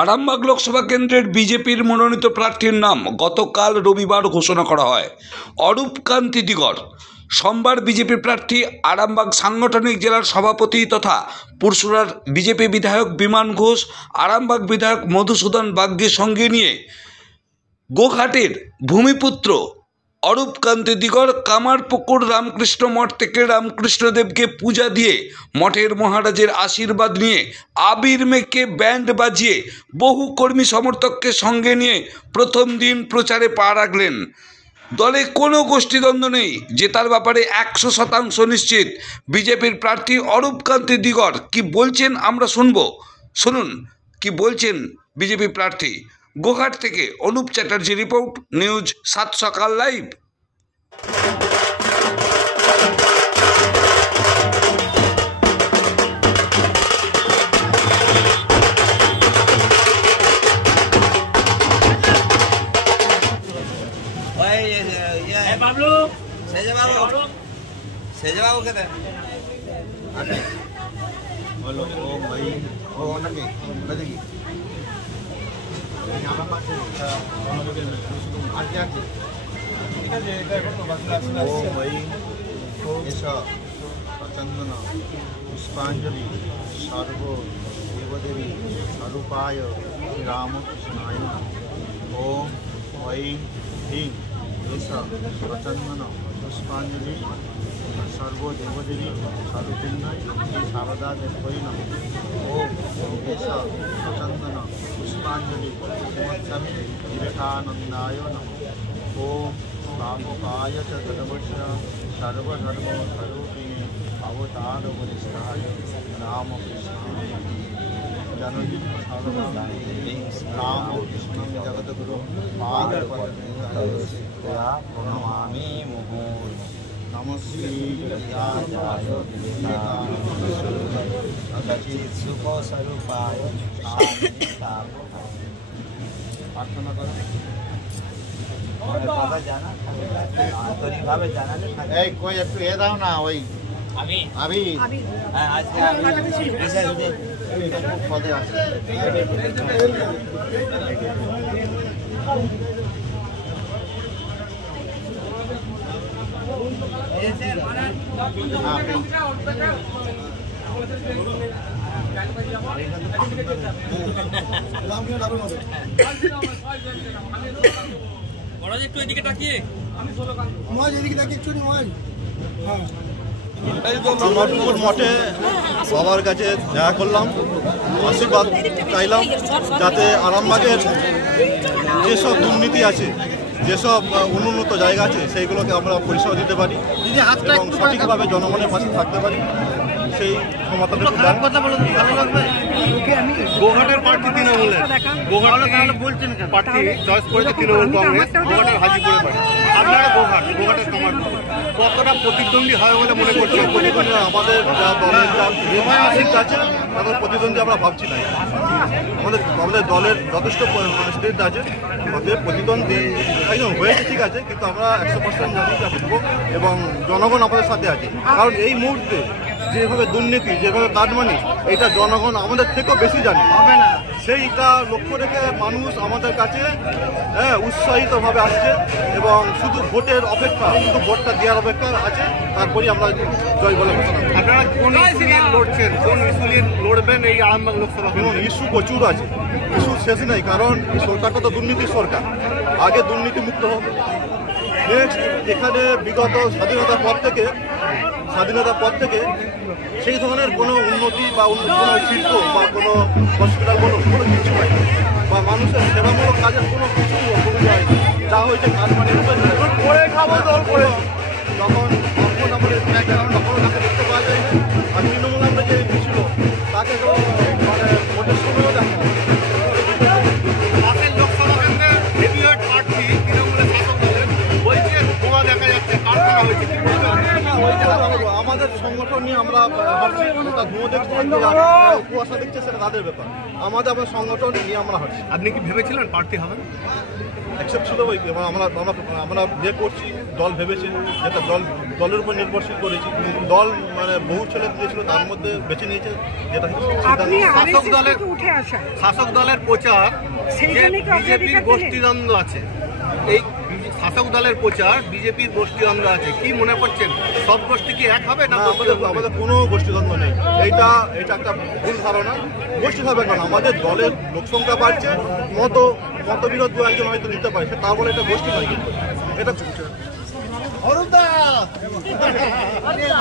আরামবাগ লোকসভা কেন্দ্রের বিজেপির মনোনীত প্রার্থীর নাম গতকাল রবিবার ঘোষণা করা হয়। অরূপ কান্তি দিগর। সোমবার বিজেপি প্রার্থী আরামবাগ সাংগঠনিক জেলার সভাপতি তথা পুরসুরার বিজেপি বিধায়ক বিমান ঘোষ, আরামবাগ বিধায়ক মধুসূদন বাগকে সঙ্গে নিয়ে গোঘাটের ভূমিপুত্র অরূপ কান্তি দিগর কামারপুকুর রামকৃষ্ণ মঠ থেকে রামকৃষ্ণদেবকে পূজা দিয়ে মঠের মহারাজের আশীর্বাদ নিয়ে আবির মেখে ব্যান্ড বাজিয়ে বহু কর্মী সমর্থককে সঙ্গে নিয়ে প্রথম দিন প্রচারে পা রাখলেন। দলে কোনো গোষ্ঠীদ্বন্দ্ব নেই, জেতার ব্যাপারে 100% নিশ্চিত বিজেপির প্রার্থী অরূপ কান্তি দিগর। কি বলছেন আমরা শুনুন কি বলছেন বিজেপি প্রার্থী। গোঘাট থেকে অনুপ চ্যাটার্জি রিপোর্ট, নিউজ 7 সকাল লাইভ। चंदन पुष्पांजलि सर्व देवदेवी स्वरूपाय रामकृष्णाय ओम ऐं ह्रीं एष प्रचंदन पुष्पांजलि सर्व देवदेवी स्वरूपिण्य श्री शारदा देवी नमः। ओम एष प्रचंदन पुष्पांजलि श्रीमत्स्वामी विवेकानंदाय नमः। ओम कामुकाय च तदवश सर्वधर्म स्वरूपिणे अवतार वरिष्ठाय रामकृष्णाय जननी रामकृष्णं जगद्गुरुं प्रणमामि मुहुर्। नमस्ते विद्याय सुखस्वरूपाय प्रार्थना करो। कोई একটু এ দাও না, ওই আমি আজকে পদে আছে। কামারপুকুর মঠে বাবার কাছে দেখা করলাম, আশীর্বাদ চাইলাম যাতে আরামবাগের যেসব দুর্নীতি আছে, যেসব অনুন্নত জায়গা আছে সেইগুলোকে আমরা পরিষেবা দিতে পারি এবং সঠিকভাবে জনগণের পাশে থাকতে পারি। সেই ক্ষমতাটা খারাপ কথা বলে ভালো লাগবে। গোঘাটের প্রার্থী তৃণমূলের প্রার্থী চয়েস করেছে তৃণমূল কংগ্রেস, গোঘাটের হাজিপুরে পার্টি। আপনারা গোঘাটের কামারপুকুর কতটা প্রতিদ্বন্দ্বী হয় বলে মনে করছেন? প্রতিদ্বন্দ্বী আমাদের যা দলের যা সিট আছে তাদের প্রতিদ্বন্দ্বী আমরা ভাবছি না। আমাদের দলের যথেষ্ট সিট আছে, আমাদের প্রতিদ্বন্দ্বী একজন হয়েছে ঠিক আছে, কিন্তু আমরা 100% জানি জিতবো এবং জনগণ আমাদের সাথে আছে। কারণ এই মুহূর্তে যেভাবে দুর্নীতি, যেভাবে কাটমানি, এটা জনগণ আমাদের থেকেও বেশি জানে হবে না। সেইটা লক্ষ্য রেখে মানুষ আমাদের কাছে উৎসাহিতভাবে আসছে এবং শুধু ভোটের অপেক্ষা, শুধু ভোটটা দেওয়ার অপেক্ষা আছে, তারপরেই আমরা জয় বলে ঘোষণা। আপনারা কোন ইস্যু নিয়ে লড়ছেন, কোন ইস্যু নিয়ে লড়বেন এই আরামবাগ লোকসভা? দেখুন, ইস্যু প্রচুর আছে, ইস্যু শেষ নেই। কারণ এই সরকারটা তো দুর্নীতির সরকার, আগে দুর্নীতি মুক্ত হোক। নেক্সট, এখানে বিগত স্বাধীনতার পর থেকে সেই ধরনের কোনো উন্নতি বা কোনো শিল্প বা কোনো হসপিটাল বলুন, কোনো কিছু হয় বা মানুষের সেবামূলক কাজের কোনো কিছু হয় যা হয়েছে কারমানি করে খাবো দল করে তখন আমাদের তখন তাকে দেখতে পাওয়া যায়। আর তৃণমূল আমরা যে ছিল তাকে তো মানে ভোটের সময়ও দেখা লোকসভা কেন্দ্রের হেভিওয়েট প্রার্থী তৃণমূলের শাসক দলের বলছে ধোঁয়া দেখা যাচ্ছে, কারখানা হয়েছে। আমাদের সংগঠন নিয়ে আমরা ভাবছি, ধোঁয়া দেখছি, ভালোবাসা দিচ্ছে সেটা তাদের ব্যাপার, আমাদের সংগঠন নিয়ে আমরা হাঁটছি। আপনি কি ভেবেছিলেন প্রার্থী হবেন? অ্যাকসেপ্ট ছিল বই, এবং আমরা বিয়ে করছি, দল ভেবেছি, যেটা দলের উপর নির্ভরশীল করেছি। দল মানে বহু ছেলে দিয়েছিল, তার মধ্যে বেছে নিয়েছে যেটা শাসক দলের প্রচার যে বিজেপির গোষ্ঠীদ্বন্দ্ব আছে, এই শাসক দলের প্রচার বিজেপির গোষ্ঠীদ্বন্দ্ব আছে, কি মনে করছেন সব গোষ্ঠী কি এক হবে না? আমাদের কোনো গোষ্ঠীদ্বন্দ্ব নেই, এটা একটা ভুল ধারণা। গোষ্ঠী থাকবে কারণ আমাদের দলের লোকসংখ্যা বাড়ছে, মতবিরোধ একজন হয়তো নিতে পারে, তা বলে এটা গোষ্ঠী নয়। কিন্তু এটা ভাই